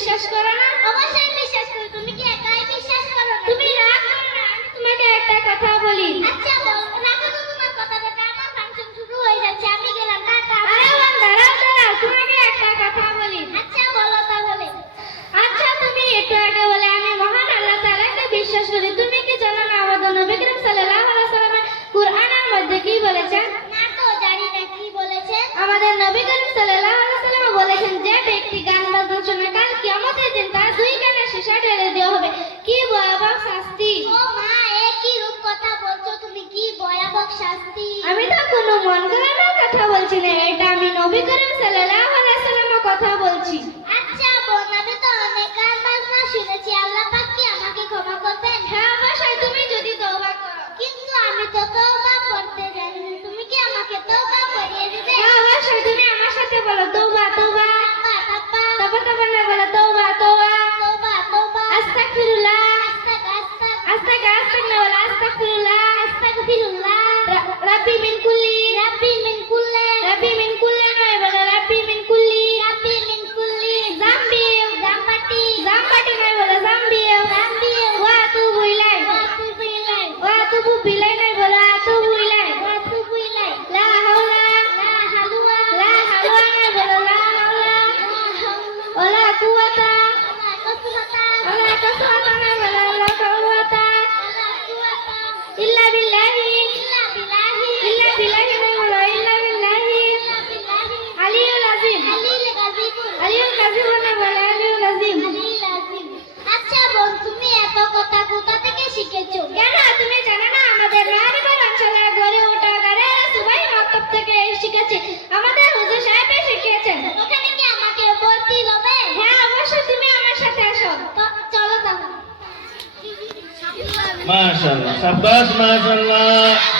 বিশ্বাস করো না? অবশ্যই বিশ্বাস করি তুমি কি একাই বিশ্বাস করো না? তুমি রাগ করো না আমি তোমাকে একটা কথা বলি। আচ্ছা বল রাখো তো তোমার কথা বলতে আমার ফাংশন শুরু হয়ে যাচ্ছে আমি গেলাম টাটা আরে বল দাঁড়াও দাঁড়াও তোমাকে একটা কথা বলি। আচ্ছা বলো তাহলে। আচ্ছা তুমি একটু আগে কি ভয়াবহ শাস্তি? ও মা এ কি রূপ কথা বলছো? তুমি কি ভয়াবহ শাস্তি? আমি তো কোনো মন করানোর কথা বলছি না এটা আমি নবী করিম সাল্লাল্লাহু quwata wala tasahatan illa billahi illa billahi illa billahi illa billahi মাশাআল্লাহ সাব্বাস মাশাআল্লাহ।